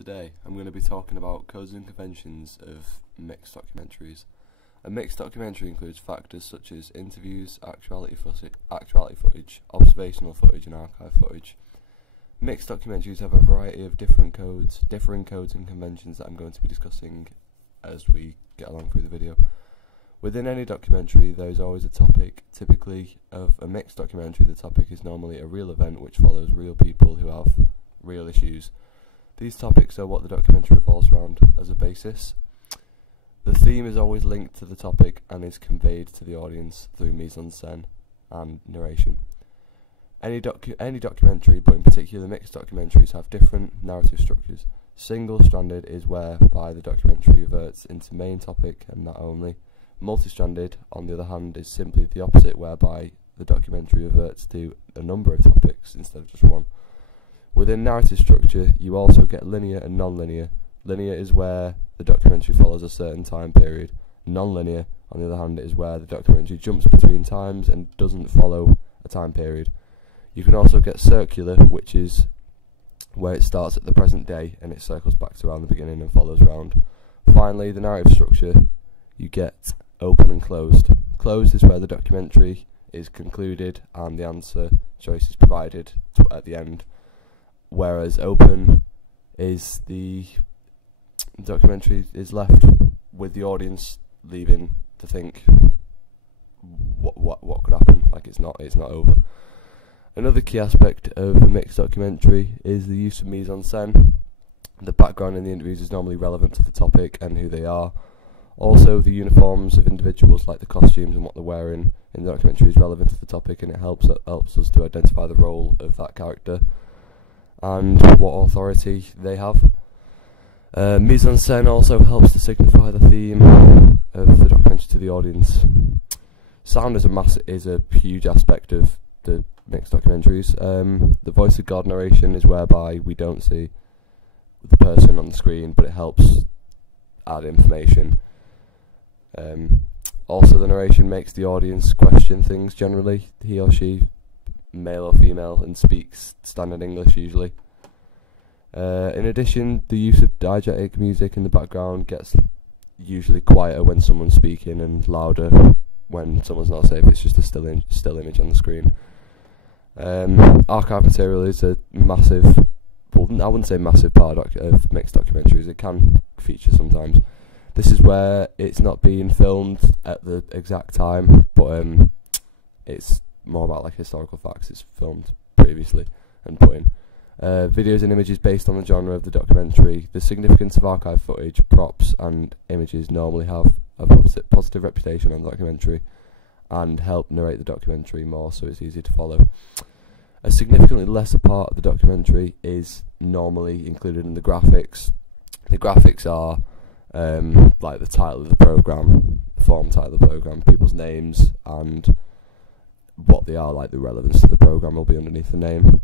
Today I'm going to be talking about codes and conventions of mixed documentaries. A mixed documentary includes factors such as interviews, actuality footage, observational footage and archive footage. Mixed documentaries have a variety of differing codes and conventions that I'm going to be discussing as we get along through the video. Within any documentary there is always a topic. Typically of a mixed documentary the topic is normally a real event which follows real people who have real issues. These topics are what the documentary revolves around as a basis. The theme is always linked to the topic and is conveyed to the audience through mise-en-scène and narration. Any documentary, but in particular mixed documentaries, have different narrative structures. Single-stranded is whereby the documentary reverts into main topic and that only. Multi-stranded, on the other hand, is simply the opposite, whereby the documentary reverts to a number of topics instead of just one. Within narrative structure, you also get linear and non-linear. Linear is where the documentary follows a certain time period. Non-linear, on the other hand, is where the documentary jumps between times and doesn't follow a time period. You can also get circular, which is where it starts at the present day and it circles back to around the beginning and follows around. Finally, the narrative structure, you get open and closed. Closed is where the documentary is concluded and the answer choice is provided at the end. Whereas open is the documentary is left with the audience leaving to think what could happen, like it's not over. Another key aspect of a mixed documentary is the use of mise-en-scène. The background in the interviews is normally relevant to the topic and who they are. Also, the uniforms of individuals, like the costumes and what they're wearing in the documentary, is relevant to the topic, and it helps us to identify the role of that character and what authority they have. Mise-en-scène also helps to signify the theme of the documentary to the audience. Sound is a huge aspect of the mixed documentaries. The voice of God narration is whereby we don't see the person on the screen, but it helps add information. Also, the narration makes the audience question things generally. He or she, male or female, and speaks standard English usually. In addition, the use of diegetic music in the background gets usually quieter when someone's speaking and louder when someone's not safe. It's just a still image on the screen. Archive material is a massive, well, I wouldn't say massive part of mixed documentaries. It can feature sometimes. This is where it's not being filmed at the exact time, but it's more about like historical facts. It's filmed previously and put in. Videos and images based on the genre of the documentary. The significance of archive footage, props and images normally have a positive reputation on the documentary and help narrate the documentary more so it's easy to follow. A significantly lesser part of the documentary is normally included in the graphics. The graphics are like the title of the programme, the form title of the programme, people's names and what they are, like the relevance to the programme will be underneath the name.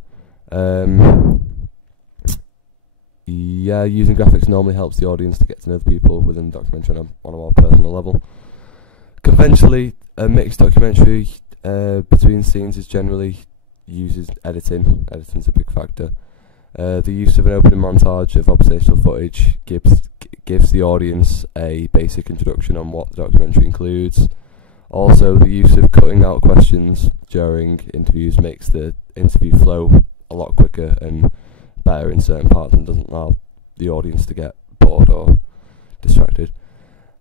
Using graphics normally helps the audience to get to know the people within the documentary on a more personal level. Conventionally, a mixed documentary between scenes is generally uses editing. Editing's a big factor. The use of an opening montage of observational footage gives the audience a basic introduction on what the documentary includes. Also, the use of cutting out questions during interviews makes the interview flow a lot quicker and better in certain parts and doesn't allow the audience to get bored or distracted.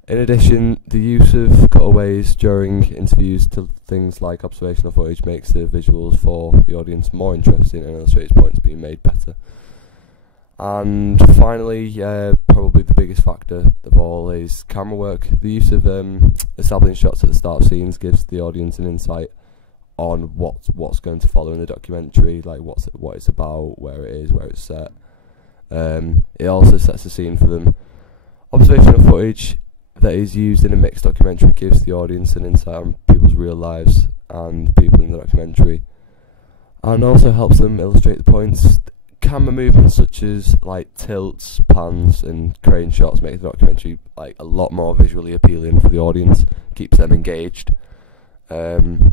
In addition, the use of cutaways during interviews to things like observational footage makes the visuals for the audience more interesting and illustrates points being made better. And finally, probably the biggest factor of all is camera work. The use of establishing shots at the start of scenes gives the audience an insight on what's going to follow in the documentary, like what it's about, where it is, where it's set. It also sets the scene for them. Observational footage that is used in a mixed documentary gives the audience an insight on people's real lives and the people in the documentary, and also helps them illustrate the points. Camera movements such as like tilts, pans and crane shots make the documentary like a lot more visually appealing for the audience, keeps them engaged. The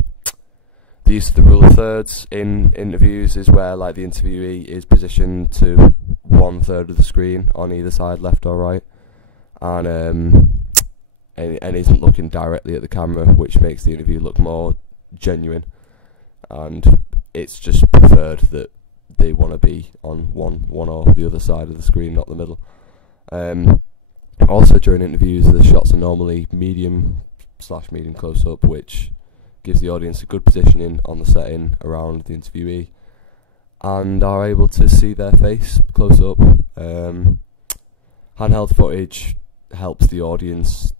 use of the rule of thirds in interviews is where like the interviewee is positioned to 1/3 of the screen on either side, left or right, and isn't looking directly at the camera, which makes the interview look more genuine. And it's just preferred that they want to be on one or the other side of the screen, not the middle. Also, during interviews, the shots are normally medium close up, which gives the audience a good positioning on the setting around the interviewee, and are able to see their face close up. Handheld footage helps the audience